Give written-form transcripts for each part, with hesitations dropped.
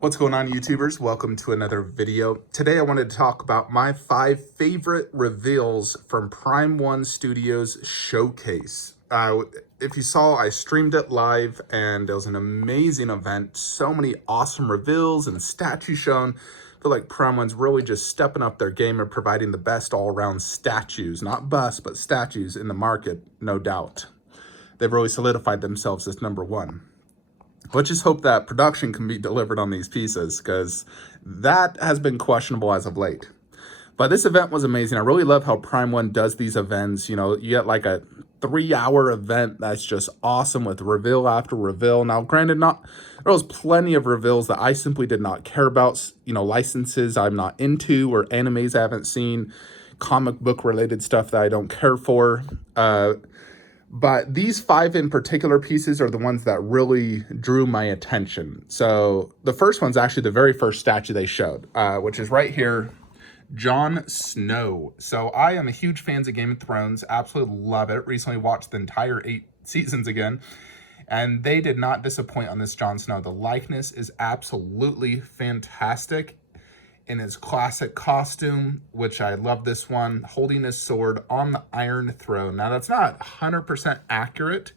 What's going on, YouTubers? Welcome to another video. Today I wanted to talk about my 5 favorite reveals from Prime 1 Studios Showcase. If you saw, I streamed it live and it was an amazing event. So many awesome reveals and statues shown. I feel like Prime 1's really just stepping up their game and providing the best all-around statues, not busts, but statues in the market, no doubt. They've really solidified themselves as number one. Let's just hope that production can be delivered on these pieces, because that has been questionable as of late. But this event was amazing. I really love how Prime 1 does these events. You know, you get like a 3-hour event that's just awesome with reveal after reveal. Now, granted, there was plenty of reveals that I simply did not care about. You know, licenses I'm not into, or animes I haven't seen, comic book related stuff that I don't care for. But these 5 in particular pieces are the ones that really drew my attention. So the first one's actually the very first statue they showed, which is right here, Jon Snow. So I am a huge fan of Game of Thrones, absolutely love it. Recently watched the entire 8 seasons again, and they did not disappoint on this Jon Snow. The likeness is absolutely fantastic in his classic costume, which I love this one, holding his sword on the Iron Throne. Now, that's not 100% accurate,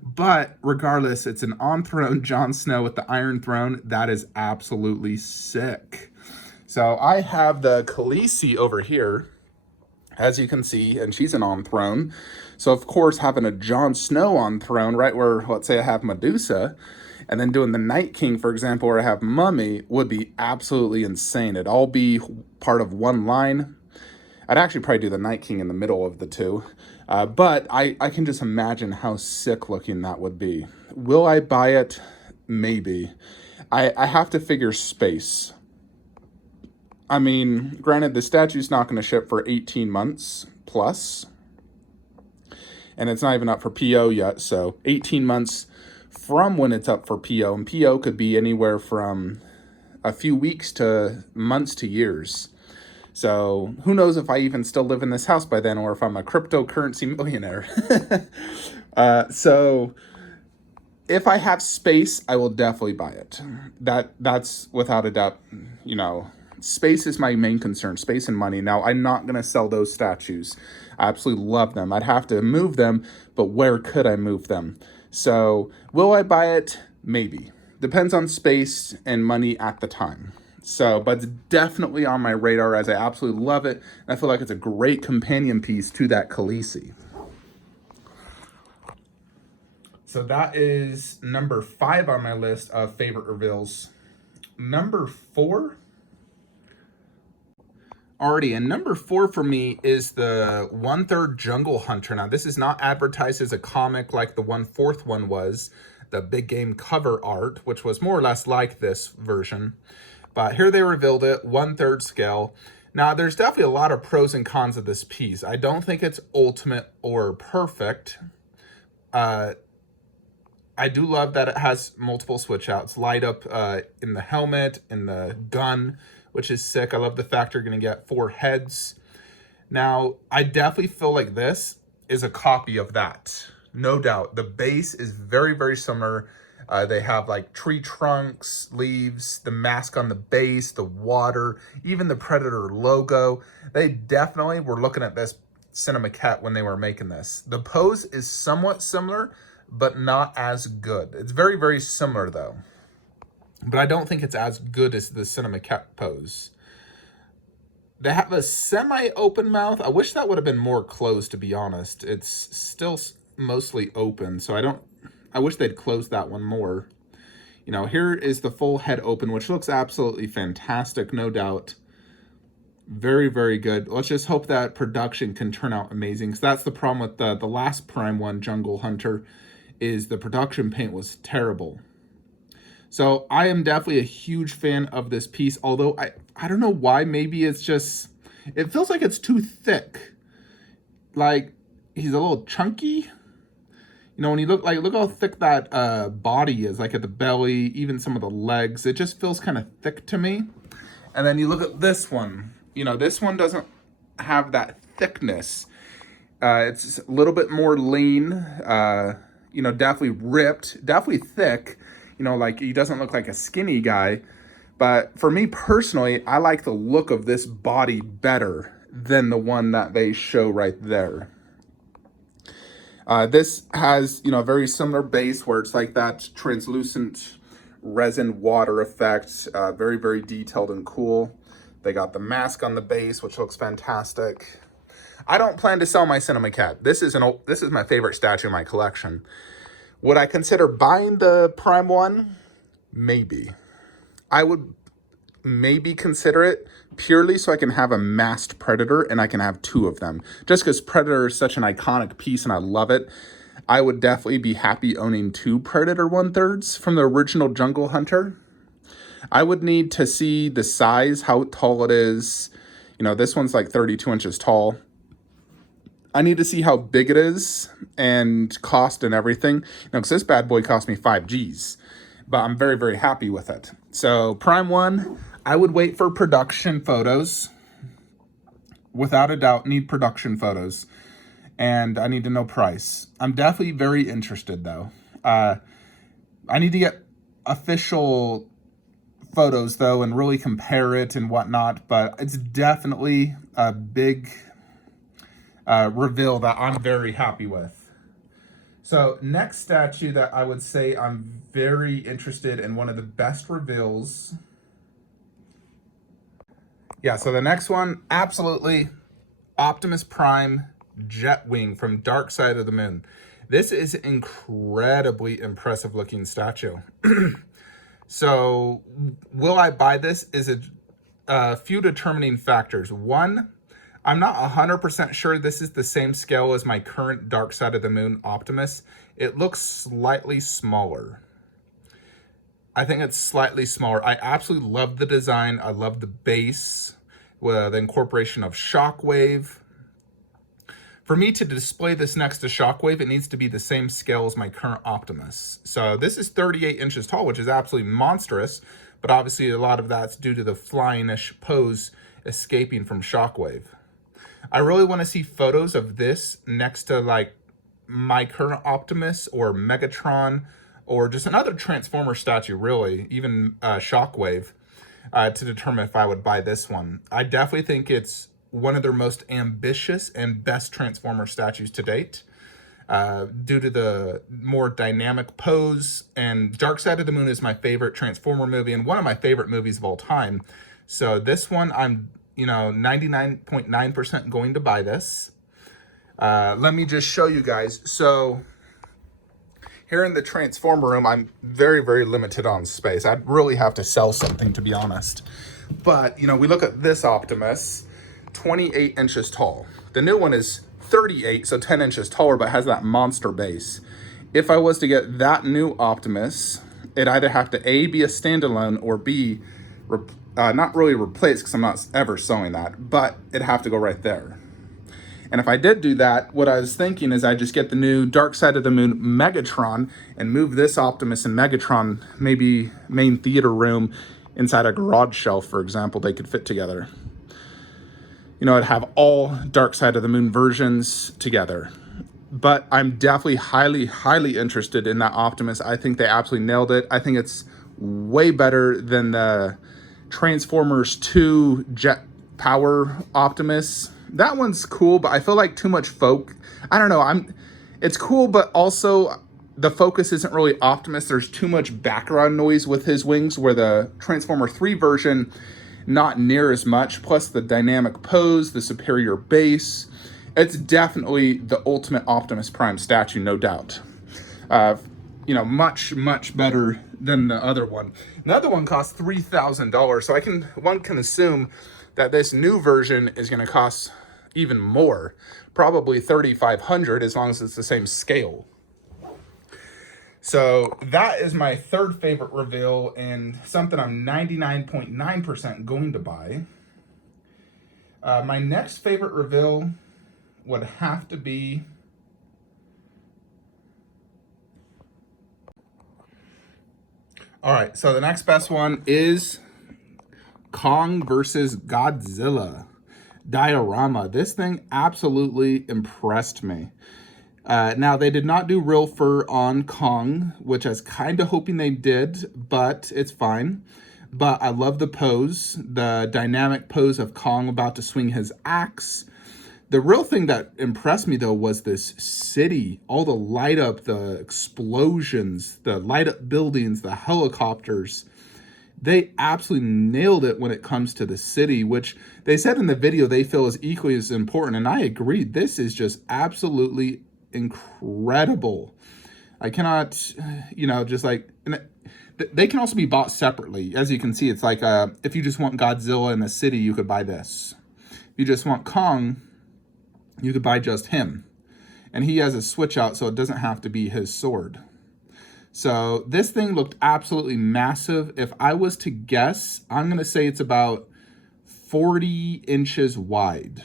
but regardless, it's an on-throne Jon Snow with the Iron Throne. That is absolutely sick. So I have the Khaleesi over here, as you can see, and she's an on-throne. So, of course, having a Jon Snow on throne, right where, let's say I have Medusa, and then doing the Night King, for example, where I have Mummy, would be absolutely insane. It'd all be part of one line. I'd actually probably do the Night King in the middle of the two. But I can just imagine how sick looking that would be. Will I buy it? Maybe. I have to figure space. I mean, granted, the statue's not going to ship for 18 months plus. And it's not even up for PO yet, so 18 months from when it's up for PO, and PO could be anywhere from a few weeks to months to years. So who knows if I even still live in this house by then, or if I'm a cryptocurrency millionaire. So if I have space, I will definitely buy it. That's without a doubt. You know, space is my main concern, space and money. Now, I'm not going to sell those statues. I absolutely love them. I'd have to move them, but where could I move them? So will I buy it? Maybe. Depends on space and money at the time. So, but it's definitely on my radar, as I absolutely love it. And I feel like it's a great companion piece to that Khaleesi. So that is number 5 on my list of favorite reveals. Number 4. Already, and number 4 for me is the 1/3 Jungle Hunter. Now, this is not advertised as a comic like the 1/4 one was, the big game cover art, which was more or less like this version. But here they revealed it, 1/3 scale. Now, there's definitely a lot of pros and cons of this piece. I don't think it's ultimate or perfect. I do love that it has multiple switch outs, light up in the helmet, in the gun, which is sick. I love the fact you're going to get 4 heads. Now, I definitely feel like this is a copy of that. No doubt. The base is very, very similar. They have like tree trunks, leaves, the mask on the base, the water, even the Predator logo. They definitely were looking at this cinemaquette when they were making this. The pose is somewhat similar, but not as good. It's very, very similar, though. But I don't think it's as good as the cinemaquette pose. They have a semi-open mouth. I wish that would have been more closed, to be honest. It's still mostly open, so I wish they'd close that one more. You know, here is the full head open, which looks absolutely fantastic, no doubt. Very, very good. Let's just hope that production can turn out amazing, because that's the problem with the last Prime 1 Jungle Hunter, is the production paint was terrible. So I am definitely a huge fan of this piece, although I don't know why. Maybe it's just, it feels like it's too thick. Like, he's a little chunky. You know, when you look how thick that body is, like at the belly, even some of the legs. It just feels kind of thick to me. And then you look at this one. You know, this one doesn't have that thickness. It's a little bit more lean. You know, definitely ripped, definitely thick. You know, like he doesn't look like a skinny guy, But for me personally, I like the look of this body better than the one that they show right there. This has, a very similar base where it's like that translucent resin water effect, very, very detailed and cool. They got the mask on the base, which looks fantastic. I don't plan to sell my Cinema Cat. This is my favorite statue in my collection. Would I consider buying the Prime one? Maybe. I would maybe consider it purely so I can have a masked Predator and I can have two of them. Just because Predator is such an iconic piece and I love it, I would definitely be happy owning two Predator 1/3 from the original Jungle Hunter. I would need to see the size, how tall it is. This one's like 32 inches tall. I need to see how big it is and cost and everything. Because this bad boy cost me 5 G's. But I'm very, very happy with it. So Prime 1, I would wait for production photos. Without a doubt, need production photos. And I need to know price. I'm definitely very interested though. I need to get official photos though and really compare it and whatnot. But it's definitely a big reveal that I'm very happy with. So next statue that I would say I'm very interested in, one of the best reveals. Yeah, so the next one, absolutely Optimus Prime Jetwing from Darkseid of the Moon. This is an incredibly impressive looking statue. So will I buy this? Is a few determining factors. One, I'm not 100% sure this is the same scale as my current Darkseid of the Moon Optimus. It looks slightly smaller. I think it's slightly smaller. I absolutely love the design. I love the base with the incorporation of Shockwave. For me to display this next to Shockwave, it needs to be the same scale as my current Optimus. So this is 38 inches tall, which is absolutely monstrous, but obviously a lot of that's due to the flying-ish pose escaping from Shockwave. I really want to see photos of this next to like my current Optimus or Megatron or just another Transformer statue, really, even Shockwave, to determine if I would buy this one. I definitely think it's one of their most ambitious and best Transformer statues to date, due to the more dynamic pose. And Darkseid of the Moon is my favorite Transformer movie and one of my favorite movies of all time. So this one, I'm 99.9% going to buy this. Let me just show you guys. So here in the Transformer room, I'm very, very limited on space. I'd really have to sell something, to be honest. But, we look at this Optimus, 28 inches tall. The new one is 38, so 10 inches taller, but has that monster base. If I was to get that new Optimus, it'd either have to A, be a standalone, or B, not really replaced, because I'm not ever sewing that, but it'd have to go right there. And if I did do that, what I was thinking is I'd just get the new Darkseid of the Moon Megatron and move this Optimus and Megatron, maybe main theater room, inside a garage shelf, for example, they could fit together. I'd have all Darkseid of the Moon versions together. But I'm definitely highly, highly interested in that Optimus. I think they absolutely nailed it. I think it's way better than the Transformers 2 Jet Power Optimus. That one's cool, but I feel like too much I don't know. It's cool, but also the focus isn't really Optimus. There's too much background noise with his wings, where the Transformer 3 version, not near as much. Plus the dynamic pose, the superior base. It's definitely the ultimate Optimus Prime statue, no doubt. Much, much better than the other one. The other one costs $3,000, so one can assume that this new version is going to cost even more, probably $3,500, as long as it's the same scale. So that is my third favorite reveal, and something I'm 99.9% going to buy. My next favorite reveal would have to be all right, so the next best one is Kong versus Godzilla Diorama. This thing absolutely impressed me. Now, they did not do real fur on Kong, which I was kind of hoping they did, but it's fine. But I love the pose, the dynamic pose of Kong about to swing his axe. The real thing that impressed me, though, was this city. All the light up, the explosions, the light up buildings, the helicopters. They absolutely nailed it when it comes to the city, which they said in the video they feel is equally as important. And I agree. This is just absolutely incredible. I cannot, just like... They can also be bought separately. As you can see, it's like if you just want Godzilla in the city, you could buy this. If you just want Kong, you could buy just him. And he has a switch out, so it doesn't have to be his sword. So this thing looked absolutely massive. If I was to guess, I'm going to say it's about 40 inches wide.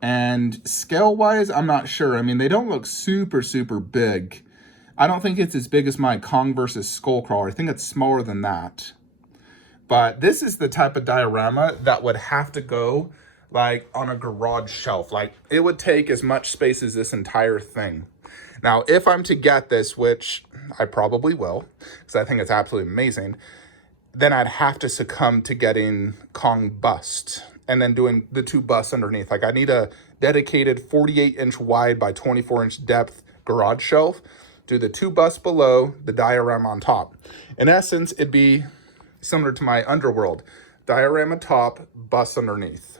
And scale-wise, I'm not sure. I mean, they don't look super, super big. I don't think it's as big as my Kong versus Skullcrawler. I think it's smaller than that. But this is the type of diorama that would have to go like on a garage shelf. Like it would take as much space as this entire thing. Now, if I'm to get this, which I probably will, because I think it's absolutely amazing, then I'd have to succumb to getting Kong bust and then doing the two busts underneath. Like I need a dedicated 48-inch wide by 24-inch depth garage shelf. Do the two busts below, the diorama on top. In essence, it'd be similar to my Underworld. Diorama top, bust underneath.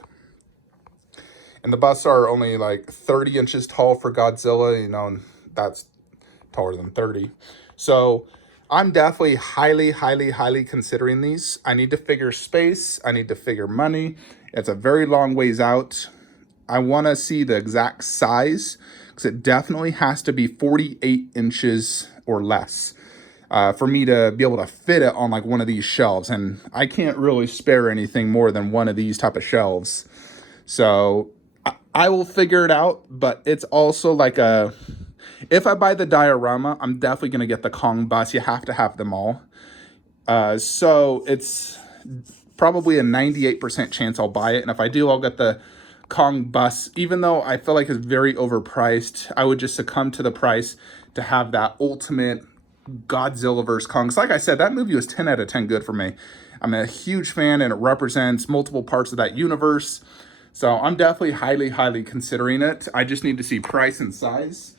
And the busts are only like 30 inches tall for Godzilla, and that's taller than 30. So I'm definitely highly, highly, highly considering these. I need to figure space. I need to figure money. It's a very long ways out. I want to see the exact size, because it definitely has to be 48 inches or less for me to be able to fit it on like one of these shelves. And I can't really spare anything more than one of these type of shelves. So I will figure it out, but it's also like if I buy the diorama, I'm definitely going to get the Kong bus. You have to have them all. So it's probably a 98% chance I'll buy it. And if I do, I'll get the Kong bus. Even though I feel like it's very overpriced, I would just succumb to the price to have that ultimate Godzilla vs. Kong. So like I said, that movie was 10 out of 10 good for me. I'm a huge fan, and it represents multiple parts of that universe. So I'm definitely highly, highly considering it. I just need to see price and size.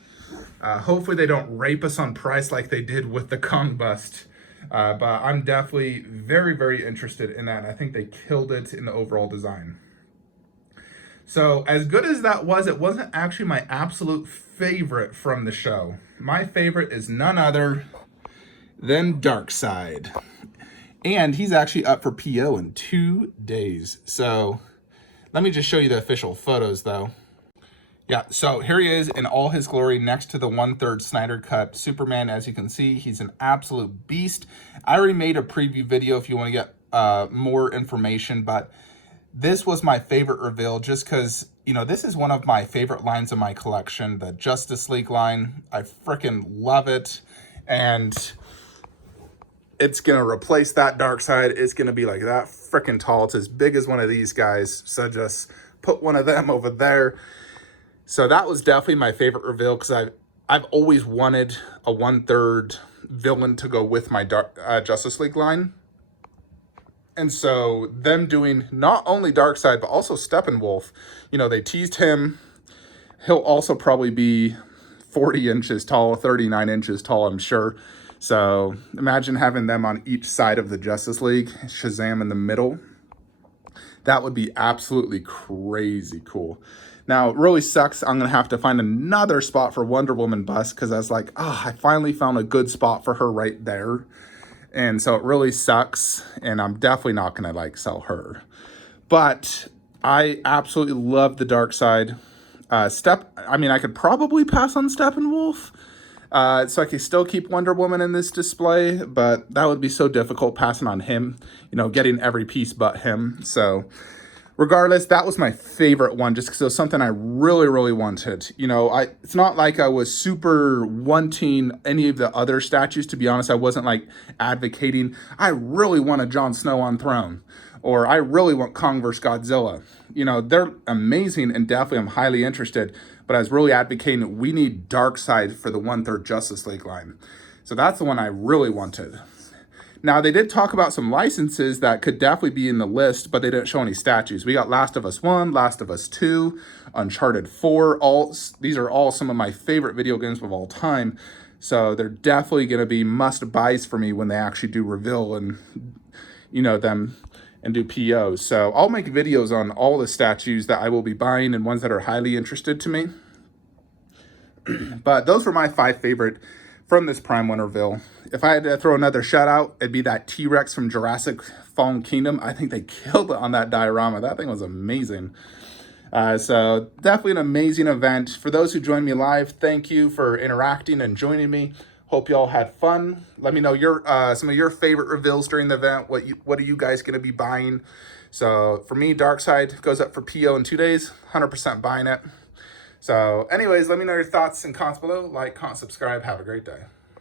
Hopefully they don't rape us on price like they did with the Kong bust. But I'm definitely very, very interested in that. I think they killed it in the overall design. So as good as that was, it wasn't actually my absolute favorite from the show. My favorite is none other than Darkseid. And he's actually up for PO in 2 days. So let me just show you the official photos though. Yeah, so here he is in all his glory next to the 1/3 Snyder Cut Superman. As you can see, he's an absolute beast. I already made a preview video if you want to get more information, but this was my favorite reveal just because, this is one of my favorite lines of my collection, the Justice League line. I freaking love it. And it's going to replace that Darkseid. It's going to be like that freaking tall. It's as big as one of these guys. So just put one of them over there. So that was definitely my favorite reveal because I've always wanted a 1/3 villain to go with my Justice League line. And so them doing not only Darkseid, but also Steppenwolf, they teased him. He'll also probably be 40 inches tall, 39 inches tall, I'm sure. So imagine having them on each side of the Justice League, Shazam in the middle. That would be absolutely crazy cool. Now, it really sucks. I'm going to have to find another spot for Wonder Woman bust because I was like, I finally found a good spot for her right there. And so it really sucks, and I'm definitely not going to sell her. But I absolutely love the Darkseid. I could probably pass on Steppenwolf. So I could still keep Wonder Woman in this display, but that would be so difficult passing on him, getting every piece but him. So regardless, that was my favorite one just because it was something I really, really wanted. It's not like I was super wanting any of the other statues. To be honest, I wasn't advocating, I really want a Jon Snow on throne, or I really want Kong vs. Godzilla. They're amazing and definitely I'm highly interested, but I was really advocating we need Darkseid for the 1/3 Justice League line. So that's the one I really wanted. Now, they did talk about some licenses that could definitely be in the list, but they didn't show any statues. We got Last of Us 1, Last of Us 2, Uncharted 4. These are all some of my favorite video games of all time. So they're definitely going to be must-buys for me when they actually do reveal and, them and do POs. So I'll make videos on all the statues that I will be buying and ones that are highly interested to me. But those were my 5 favorite from this Prime 1 reveal. If I had to throw another shout out, it'd be that T-Rex from Jurassic Fallen Kingdom. I think they killed it on that diorama. That thing was amazing. So definitely an amazing event. For those who joined me live, thank you for interacting and joining me. Hope you all had fun. Let me know your some of your favorite reveals during the event. What are you guys going to be buying? So for me, Darkseid goes up for PO in 2 days. 100% buying it. So anyways, let me know your thoughts and comments below. Like, comment, subscribe. Have a great day.